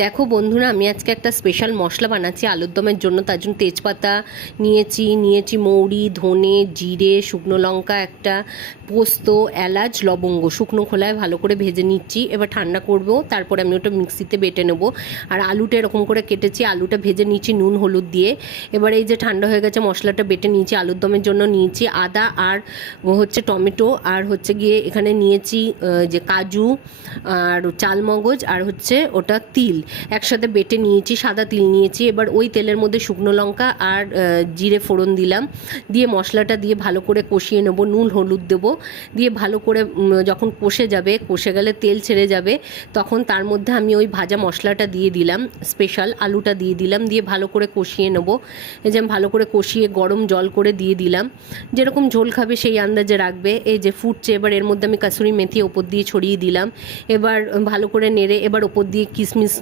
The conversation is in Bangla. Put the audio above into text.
দেখো বন্ধুরা, আমি আজকে একটা স্পেশাল মশলা বানাচ্ছি আলুর দমের জন্য। তার জন্য তেজপাতা নিয়েছি মৌরি, ধনে, জিরে, শুকনো লঙ্কা একটা, পোস্ত, এলাচ, লবঙ্গ শুকনো খোলায় ভালো করে ভেজে নিচ্ছি। এবার ঠান্ডা করব, তারপরে আমি ওটা মিক্সিতে বেটে নেব। আর আলুটা এরকম করে কেটেছি, আলুটা ভেজে নিচ্ছি নুন হলুদ দিয়ে। এবার এই যে ঠান্ডা হয়ে গেছে, মশলাটা বেটে নিয়েছি। আলুর দমের জন্য নিয়েছি আদা আর হচ্ছে টমেটো, আর হচ্ছে গিয়ে এখানে নিয়েছি যে কাজু আর চালমগজ, আর হচ্ছে ওটা তিল একসাথে বেটে নিয়েছি, সাদা তিল নিয়েছি। এবার ওই তেলের মধ্যে শুকনো লঙ্কা আর জিরে ফোড়ন দিলাম, দিয়ে মশলাটা দিয়ে ভালো করে কষিয়ে নেব। নুন হলুদ দেবো, দিয়ে ভালো করে যখন কষে যাবে, কষে গেলে তেল ছেড়ে যাবে, তখন তার মধ্যে আমি ওই ভাজা মশলাটা দিয়ে দিলাম, স্পেশাল আলুটা দিয়ে দিলাম, দিয়ে ভালো করে কষিয়ে নেব। এই যে ভালো করে কষিয়ে গরম জল করে দিয়ে দিলাম, যেরকম ঝোল খাবে সেই আন্দাজে রাখবে। এই যে ফুটছে, এবার এর মধ্যে আমি কাসুরি মেথি ওপর দিয়ে ছড়িয়ে দিলাম। এবার ভালো করে নেড়ে এবার ওপর দিয়ে কিশমিশ